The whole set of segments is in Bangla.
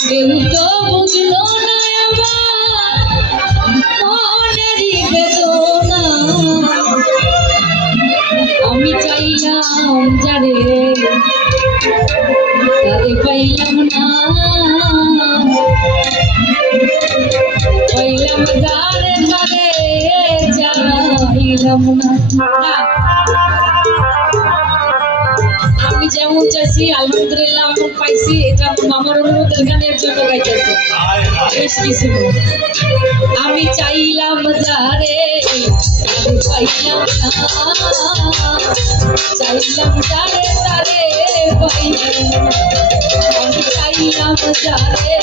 কেউ তো বুঝলো না আমার মনেরই বেদনা আমি চাইলাম যারে তারে পাইলাম না পাইলাম যারে তারে চাইলাম না আমি যেমন চাইছি আলহামদুলিল্লাহ আমি পাইছি এটা আমার অনুরোধের গানের জন্য গাইতেছে বেশ কিছু আমি চাইলাম যারে আমি পাইলাম না চাইলাম যারে তারে পাইলাম আমি চাইলাম যারে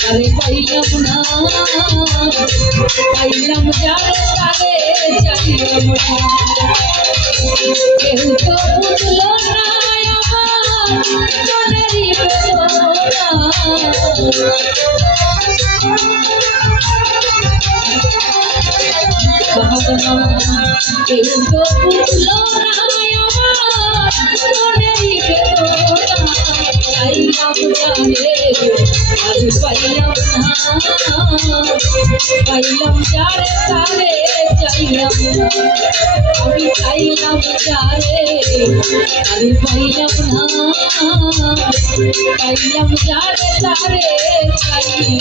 তারে পাইলাম না পাইলাম যারে তারে চাইলাম না কেউ তো বুঝলো না আমার মনেরই বেদনা কেউ তো বুঝলো না আমার মনেরই বেদনা চাইলাম যারে আর পাইলাম না পাইলাম যারে তারে চাইলাম না আমি চাইলাম যারে আর পাইলাম না পাইলাম যারে তারে চাইলাম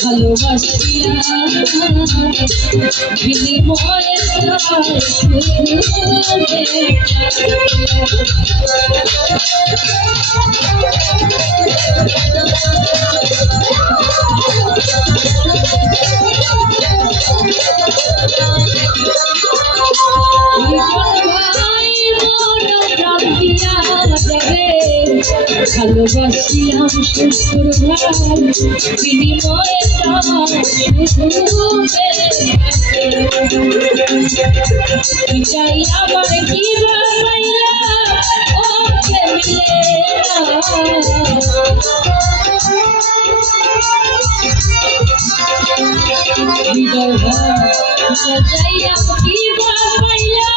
ভালোবাসিয়া বিনিময়ে ভালোবাসিলাম শ্বশুর ভাই বিনিময়ে চাই আবার কি পাইলা ওকে মিলে চাই আবার কি পাইলা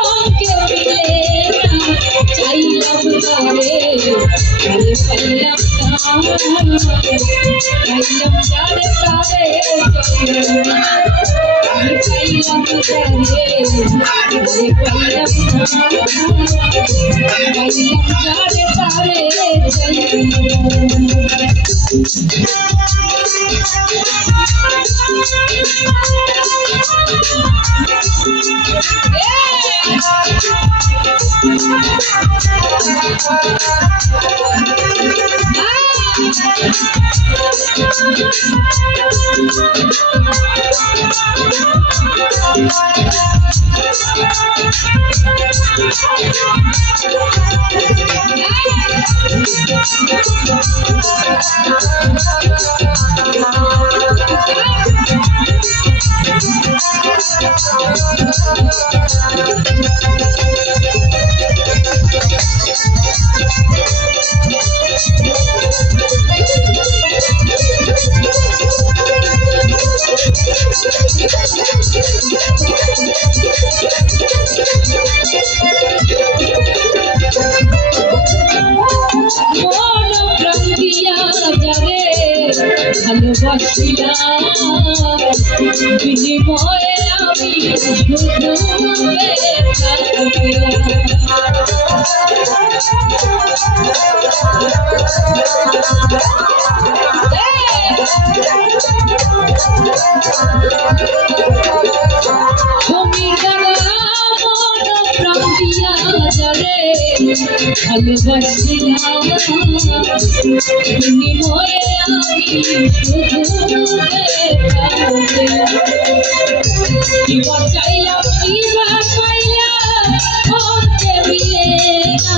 ওকে মিলে চাইলাম তারে আরে পাইলাম না পাইলাম যারে তারে চাইলাম যারে আরে পাইলাম না পাইলাম যারে তারে ভালোবাসিলাম বিনিময়ে আমি শুধু জমির দাদা মন প্রাণ দিয়া যারে ভালোবাসিলাম বিনিময়ে আমি শুধু কিবা চাইলাম কিবা পাইলাম ওকে মিলে না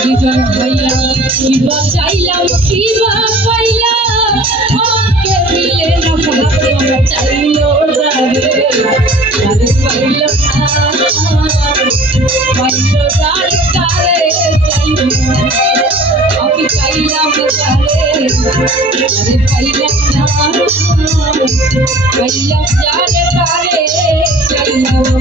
জীবন ভাইয়া কিবা চাইলাম কিবা পাইলাম ওকে মিলে না ভাবলাম চাইলো যাবে আরে পাইলাম না পাইলো যার তারে চাইলো আমি চাইলাম যারে আরে পাইলাম না পাইলাম যারে তারে চাইলাম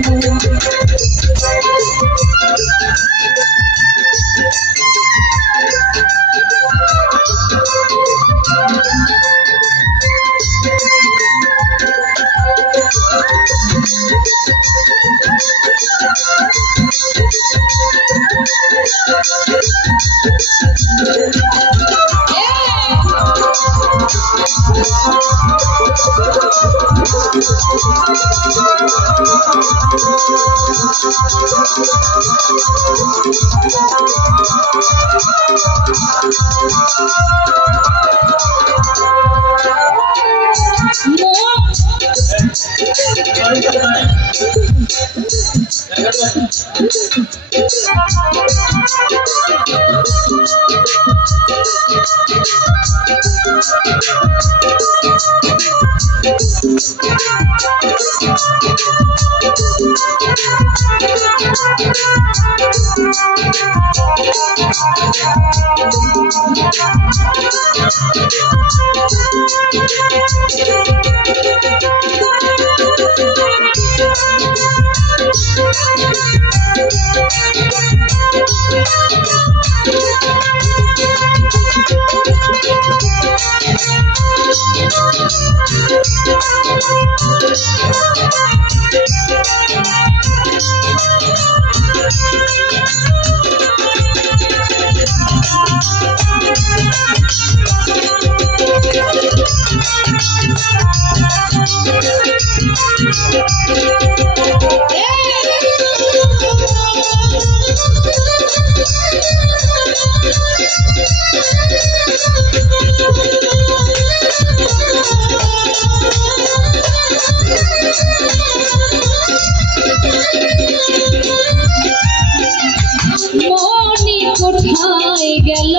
কোথায় গেল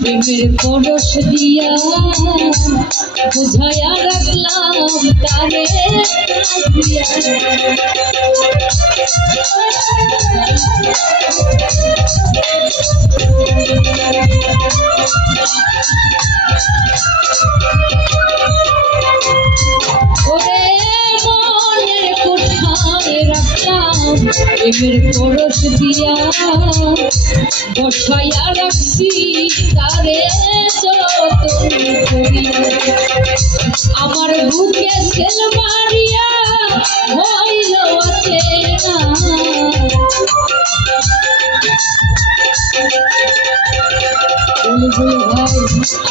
প্রেমের পরশ দিয়া বুঝায়া রাখলাম তারে ওরে মনের কোঠায় রাখলাম প্রেমের পরশ দিয়া বসাইয়া রাখছি তারে যতন করিয়া আমার বুকে সেল মারিয়া হইল অচেনা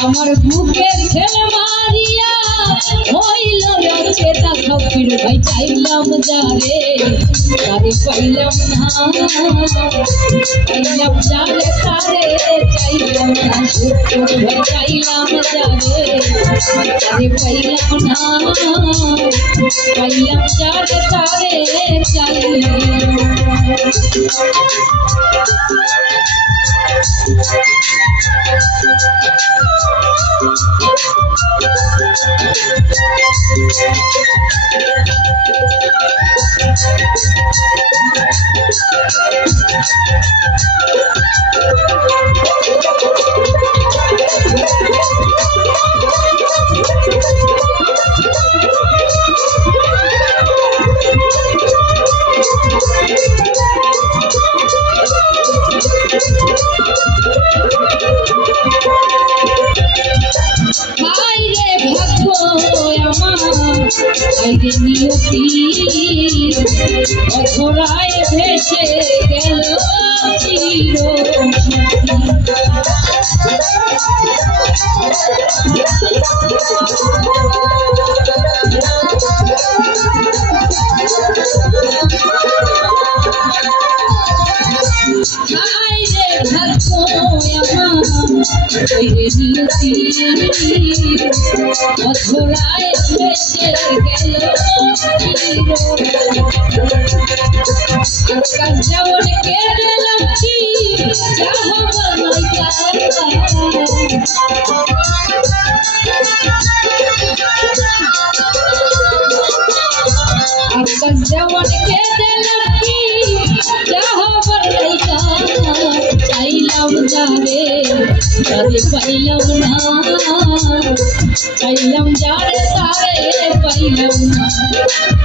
আমার বুকে সেল মারিয়া হইল অচেনা সবির ভাই চাইলাম যারে তারে পাইলাম না পাইলাম যারে তারে চাইলাম না সবির ভাই চাইলাম যারে তারে পাইলাম না পাইলাম যারে তারে চাইলাম আইরে নিয়তি অধরায় ভেসে গেল চির হায় রে ভাগ্য আমার কইরে নিয়তি অধরায় ভেসে গেল আকাশ যেমন কেড়ে লাচ্ছি যাহা বানাইয়া আকাশ যেমন কেড়ে লাচ্ছি যাহা বানাইয়া চাইলাম যারে তারে পাইলাম না চাইলাম যারে তারে পাইলাম না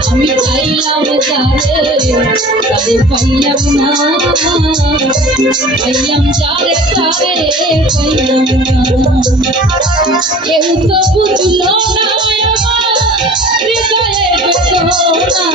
আমি চাইলাম যারে তারে পাইলাম না পাইলাম যারে তারে পাইলাম না কেউ তো বুঝলো না আমার হৃদয়ের বেদনা